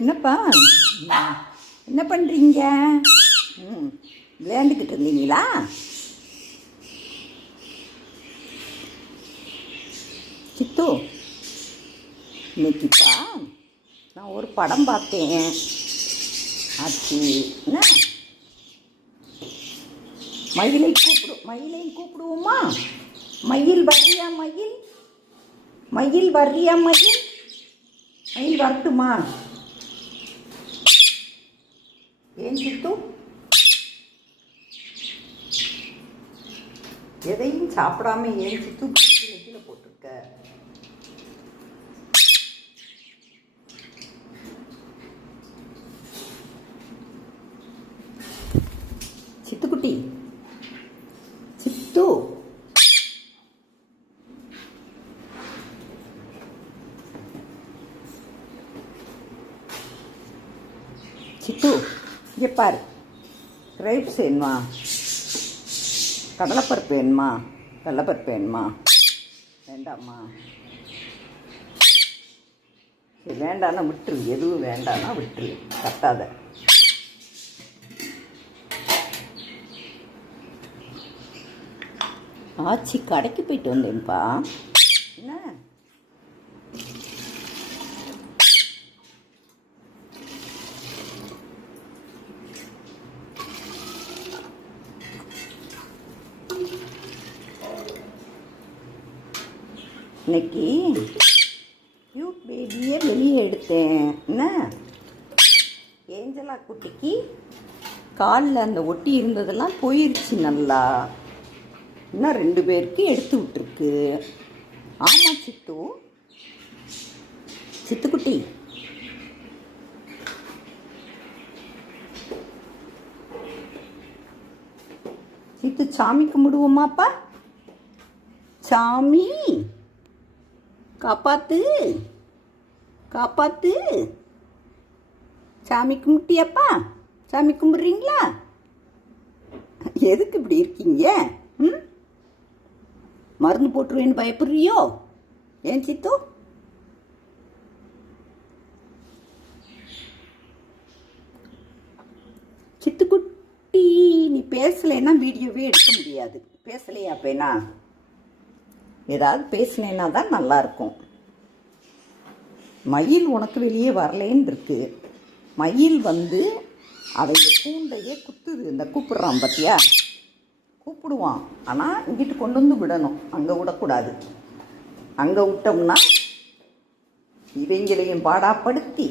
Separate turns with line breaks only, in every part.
என்னப்பா? என்ன பண்ணுறீங்க ம் விளையாண்டுக்கிட்டு இருந்தீங்களா? சித்து இன்னைக்குப்பா நான் ஒரு படம் பார்த்தேன். ஆச்சு என்ன? மயிலை கூப்பிடு மயிலையும் கூப்பிடுவோமா? மயில் வர்றியா மயில்? மயில் வர்றியா மயில்? மயில் வரட்டுமா? ஏன் சித்து எதையும் சாப்பிடாம ஏன் சித்து கீழே போட்டிருக்க. சித்துக்குட்டி. சித்து. சித்து. இங்கே பாரு. கிரேப்ஸ் வேணுமா? கடலைப்பருப்பு வேணுமா? கடலைப்பருப்பு வேணுமா? வேண்டாமா சரி வேண்டாம்னா விட்டுரு. எதுவும் வேண்டான்னா விட்டுரு. கட்டாத ஆச்சி கடைக்கு போயிட்டு வந்தேன்ப்பா என்ன இன்னைக்கு கியூட் பேபியை வெளியே எடுத்தேன். என்ன? ஏஞ்சலா குட்டிக்கு காலில் அந்த ஒட்டி இருந்ததெல்லாம் போயிருச்சு நல்லா. இன்னும் ரெண்டு பேருக்கு எடுத்து விட்டுருக்கு. ஆமாம் சித்து. சித்துக்குட்டி. சித்து சாமி கும்பிடுவோமாப்பா? சாமி. காப்பாத்து. காப்பாத்து. சாமி கும்பிட்டியாப்பா? சாமி கும்பிட்றீங்களா? எதுக்கு இப்படி இருக்கீங்க? ம்? மருந்து போட்டுருவேன்னு பயப்படுறியோ? ஏன் சித்து? சித்துக்குட்டி நீ பேசலைன்னா வீடியோவே எடுக்க முடியாது. பேசலையா பேனா ஏதாவது பேசினேன்னா தான் நல்லாயிருக்கும். மயில் உனக்கு வெளியே வரலேன்னு இருக்கு மயில் வந்து அவங்க கூண்டையே குத்துது. இந்த கூப்பிடுறான் பார்த்தியா கூப்பிடுவான். ஆனால் இங்கிட்டு கொண்டு வந்து விடணும். அங்கே விடக்கூடாது. அங்கே விட்டோம்னா இவங்களையும் பாடாப்படுத்தி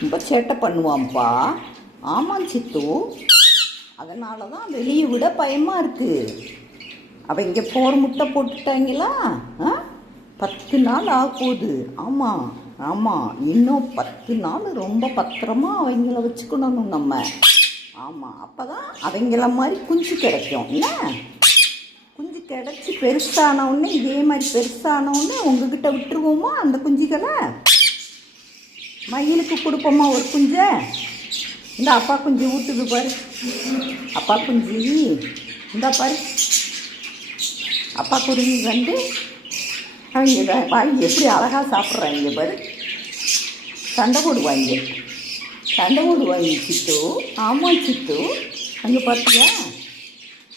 ரொம்ப சேட்டை பண்ணுவான்ப்பா ஆமாம் சித்து. அதனால தான் வெளியே விட பயமாக இருக்குது அவள் இங்கே போர் முட்டை போட்டுட்டாங்களா? ஆ? பத்து நாள் ஆக போகுது ஆமாம் ஆமாம் இன்னும் பத்து நாள் ரொம்ப பத்திரமா அவங்கள வச்சுக்கணும் நம்ம. ஆமாம் அப்போ தான் அவங்கள மாதிரி குஞ்சு கிடைக்கும். என்ன? குஞ்சு கிடச்சி பெருசானவுடனே இதே மாதிரி பெருசானவுடனே உங்ககிட்ட விட்டுருவோமா அந்த குஞ்சுகளை? மயிலுக்கு கொடுப்போமா ஒரு குஞ்சை? இந்த அப்பா குஞ்சு ஊட்டுது பாரு. அப்பா குஞ்சு. இந்த பாரு. அப்பா குருவி வந்து அவங்க வாங்கி எப்படி அழகாக சாப்பிட்றாங்க பாரு. சண்டை போடுவாங்க. சண்டை போடுவாங்க சித்து. ஆமாம் சித்து. அங்கே பார்த்தியா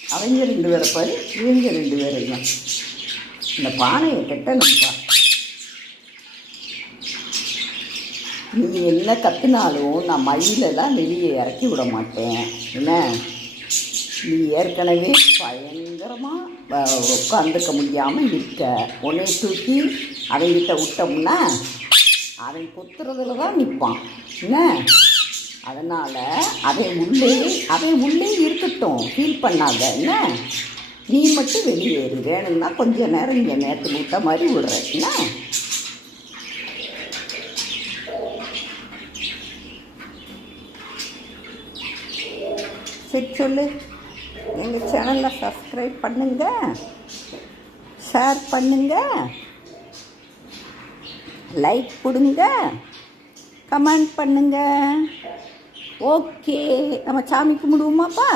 அவங்க ரெண்டு பேரை பாரு. இவங்க ரெண்டு பேரையும். இந்த பானையை கட்டணும்ப்பா நீ என்ன கத்தினாலும் நான் மயிலெல்லாம் வெளியே இறக்கி விட மாட்டேன். என்ன? நீ ஏற்கனவே பயங்கரமாக உட்காந்துக்க முடியாமல் இருக்க. உன்னை தூக்கி அவங்கிட்ட விட்டோம்னா அவன் குத்துறதுல தான் நிற்பான் என்ன? அதனால் அவன் உள்ளே அவன் உள்ளே இருக்கட்டும் ஃபீல் பண்ணாத. என்ன? நீ மட்டும் வெளியேறு. வேணும்னா கொஞ்சம் நேரம் இங்கே நேற்று விட்ட மாதிரி விடுறேன் என்ன? சரி சொல்லு எங்கள் சேனலை சப்ஸ்கிரைப் பண்ணுங்க ஷேர் பண்ணுங்க லைக் கொடுங்க கமெண்ட் பண்ணுங்க. ஓகே நம்ம சாமி கும்பிடுவோமாப்பா?